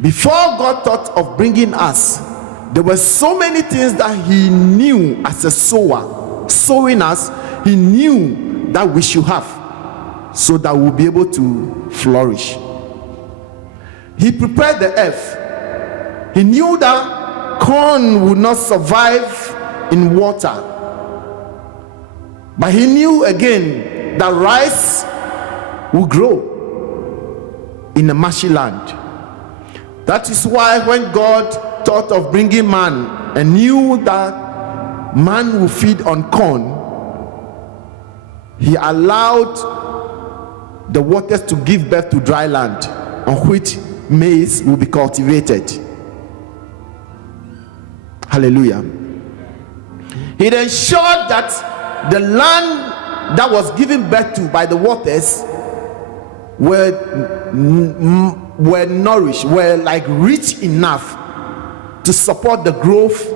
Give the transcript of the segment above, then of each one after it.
Before God thought of bringing us, there were so many things that he knew as a sower, sowing us, he knew that we should have, so that we'll be able to flourish. He prepared the earth. He knew that corn would not survive in water, but he knew again that rice will grow in a marshy land. That is why when God thought of bringing man and knew that man will feed on corn, he allowed the waters to give birth to dry land on which maize will be cultivated. Hallelujah. He ensured that the land that was given birth to by the waters were nourished, were like rich enough to support the growth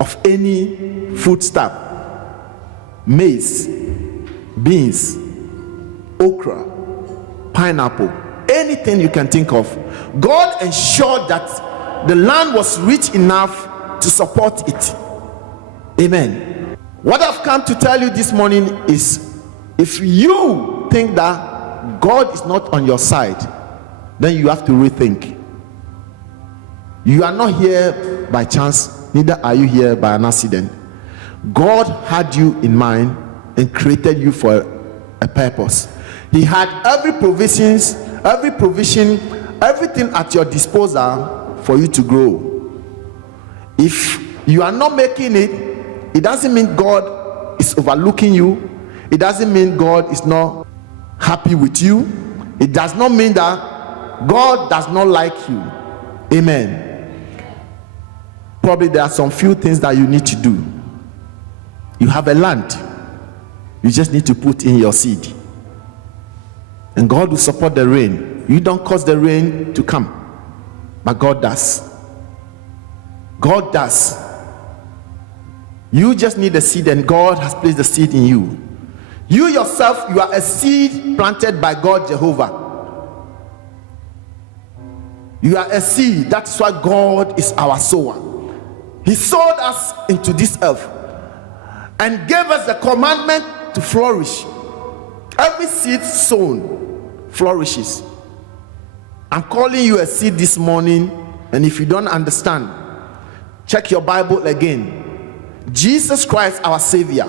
of any foodstuff. Maize, beans, okra, pineapple, anything you can think of. God ensured that the land was rich enough to support it. Amen. What I've come to tell you this morning is, if you think that God is not on your side, then you have to rethink. You are not here by chance, neither are you here by an accident. God had you in mind and created you for a purpose. He had every provision, everything at your disposal for you to grow. If you are not making it, it doesn't mean God is overlooking you. It doesn't mean God is not happy with you. It does not mean that God does not like you. Amen. Probably there are some few things that you need to do. You have a land. You just need to put in your seed. And God will support the rain. You don't cause the rain to come, but God does. God does. You just need a seed, and God has placed the seed in you. You yourself, you are a seed planted by God Jehovah. You are a seed. That's why God is our sower. He sowed us into this earth and gave us the commandment to flourish. Every seed sown flourishes. I'm calling you a seed this morning, and if you don't understand, check your Bible again. Jesus Christ, our Savior,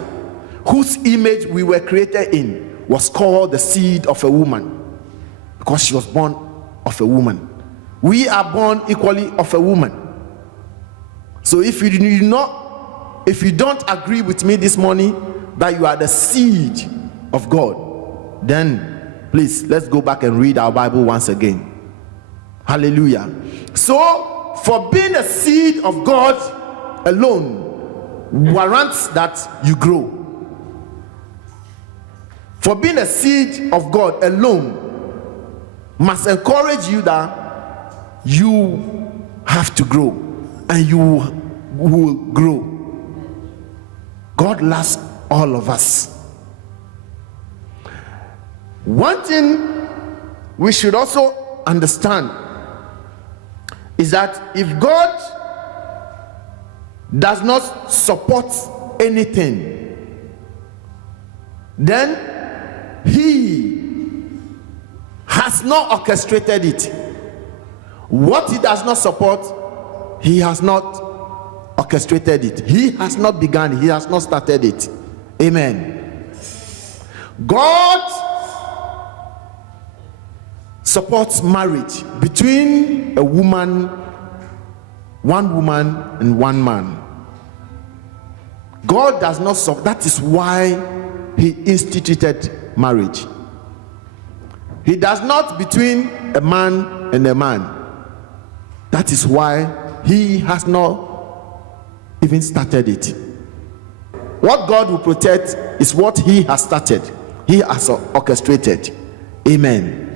whose image we were created in, was called the seed of a woman, because she was born of a woman. We are born equally of a woman. So if you don't agree with me this morning that you are the seed of God, then please let's go back and read our Bible once again. Hallelujah. So for being a seed of God alone warrants that you grow. For being a seed of God alone must encourage you that you have to grow, and you will grow. God loves all of us. One thing we should also understand is that if God does not support anything, then he has not orchestrated it. What he does not support, he has not orchestrated it. He has not begun, he has not started it. Amen. God supports marriage between a woman, one woman and one man. God does not support. That is why he instituted marriage. He does not between a man and a man. That is why he has not even started it. What God will protect is what he has started. He has orchestrated. Amen.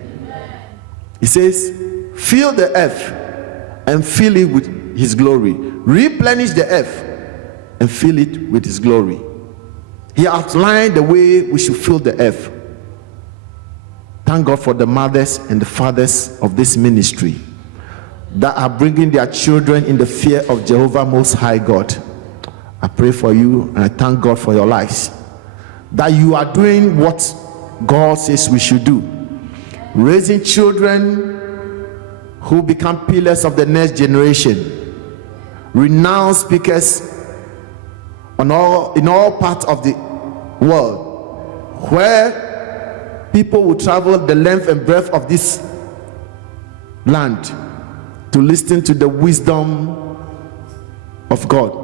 He says, fill the earth and fill it with his glory. Replenish the earth and fill it with his glory. He outlined the way we should fill the earth. Thank God for the mothers and the fathers of this ministry. that are bringing their children in the fear of Jehovah Most High God. I pray for you and I thank God for your lives, that you are doing what God says we should do, raising children who become pillars of the next generation, renowned speakers in all parts of the world, where people will travel the length and breadth of this land to listen to the wisdom of God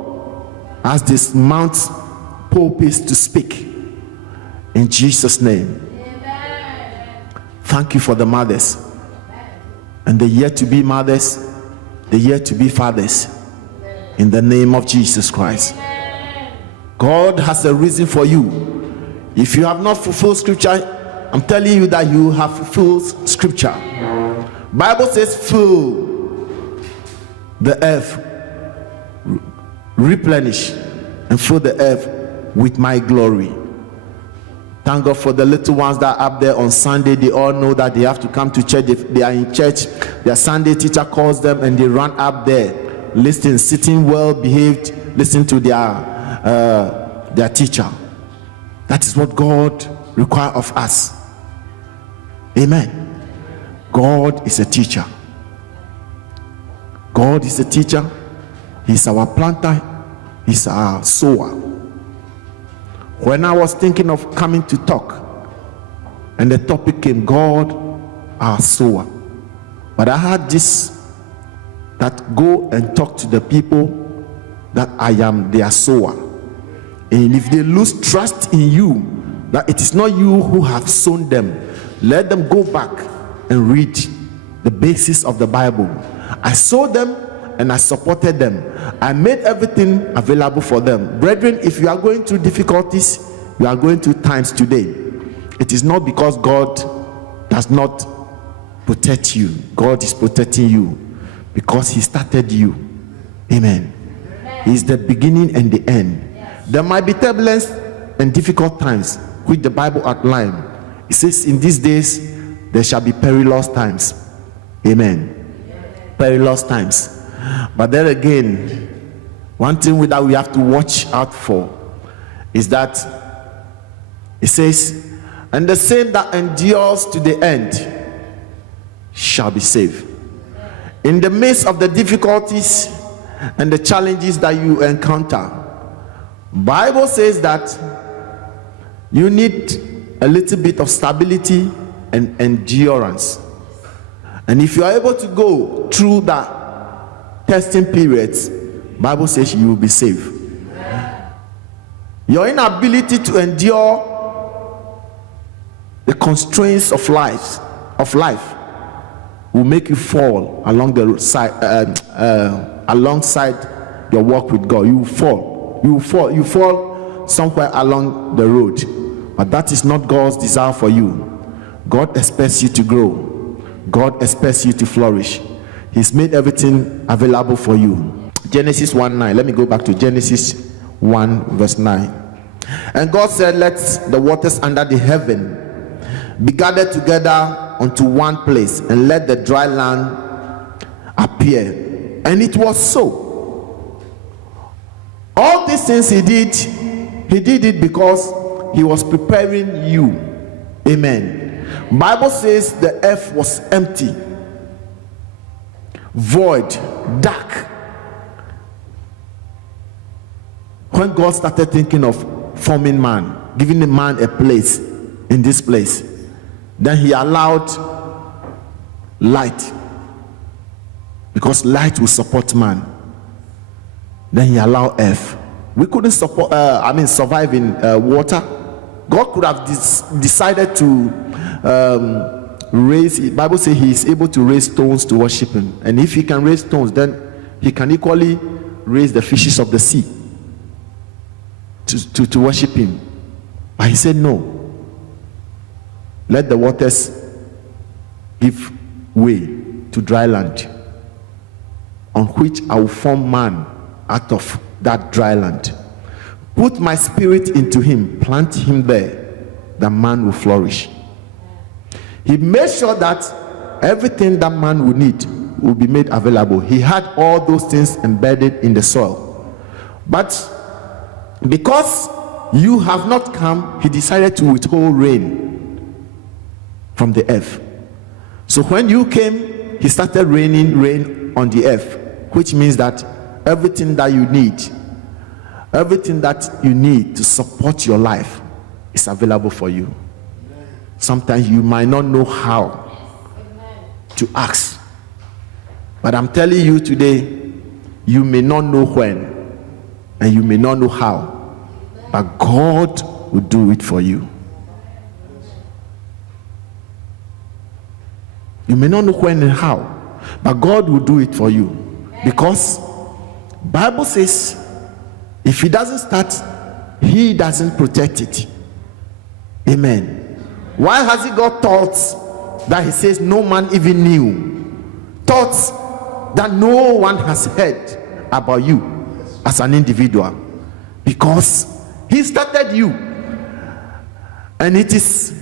as this mount pulpits to speak in Jesus' name. Amen. Thank you for the mothers and the yet to be mothers, the yet to be fathers, in the name of Jesus Christ. Amen. God has a reason for you. If you have not fulfilled scripture, I'm telling you that you have fulfilled scripture. Bible says, fill the earth, replenish and fill the earth with my glory. Thank God for the little ones that are up there on Sunday. They all know that they have to come to church. They are in church. Their Sunday teacher calls them and they run up there, listening, sitting well behaved, listening to their teacher. That is what God requires of us. Amen. God is a teacher. God is a teacher. He's our planter. He's our sower. When I was thinking of coming to talk, and the topic came, God, our sower. But I had this, that go and talk to the people that I am their sower. And if they lose trust in you, that it is not you who have sown them, let them go back and read the basis of the Bible. I sowed them and I supported them. I made everything available for them. Brethren, if you are going through difficulties, you are going through times today, it is not because God does not protect you. God is protecting you because He started you. Amen. He is the beginning and the end. There might be turbulence and difficult times, which the Bible outlined. It says, in these days there shall be perilous times. Amen. Perilous times. But then again, one thing that we have to watch out for is that it says, and the same that endures to the end shall be saved. In the midst of the difficulties and the challenges that you encounter, Bible says that you need a little bit of stability and endurance. And if you are able to go through that testing periods, Bible says you will be saved. Your inability to endure the constraints of life will make you fall along the side, alongside your walk with God. You fall somewhere along the road, but that is not God's desire for you. God expects you to grow. God expects you to flourish. He's made everything available for you. Genesis 1:9. Let me go back to Genesis 1 verse 9. And God said, let the waters under the heaven be gathered together unto one place, and let the dry land appear. And it was so. All these things he did it because he was preparing you. Amen. Bible says the earth was empty, void, dark. When God started thinking of forming man, giving the man a place in this place, then he allowed light, because light will support man. Then he allowed earth. We couldn't survive in water. God could have decided to raise. The Bible says he is able to raise stones to worship him, and if he can raise stones, then he can equally raise the fishes of the sea to worship him. But he said no. Let the waters give way to dry land, on which I will form man out of that dry land. Put my spirit into him, plant him there, that man will flourish. He made sure that everything that man will need will be made available. He had all those things embedded in the soil. But because you have not come, he decided to withhold rain from the earth. So when you came, he started raining rain on the earth, which means that everything that you need to support your life is available for you. Sometimes you might not know how to ask, but I'm telling you today, you may not know when and you may not know how, but God will do it for you. You may not know when and how, but God will do it for you, because Bible says if he doesn't start, he doesn't protect it. Amen. Why has he got thoughts that he says no man even knew? Thoughts that no one has heard about you as an individual, because he started you, and it is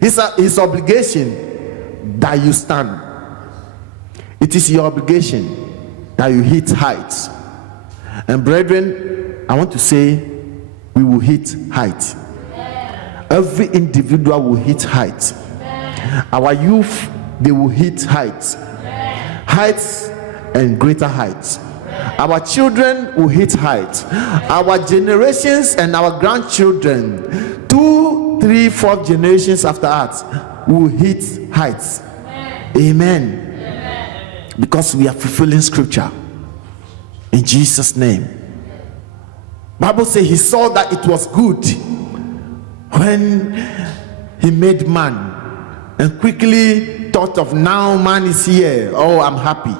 his obligation that you stand. It is your obligation that you hit heights. And brethren, I want to say we will hit heights. Every individual will hit heights. Our youth, they will hit heights. Heights and greater heights. Our children will hit heights. Our generations and our grandchildren, 2, 3, 4 generations after us, will hit heights. Amen. Because we are fulfilling scripture. In Jesus' name. Bible says he saw that it was good when he made man, and quickly thought of, now man is here, oh, I'm happy.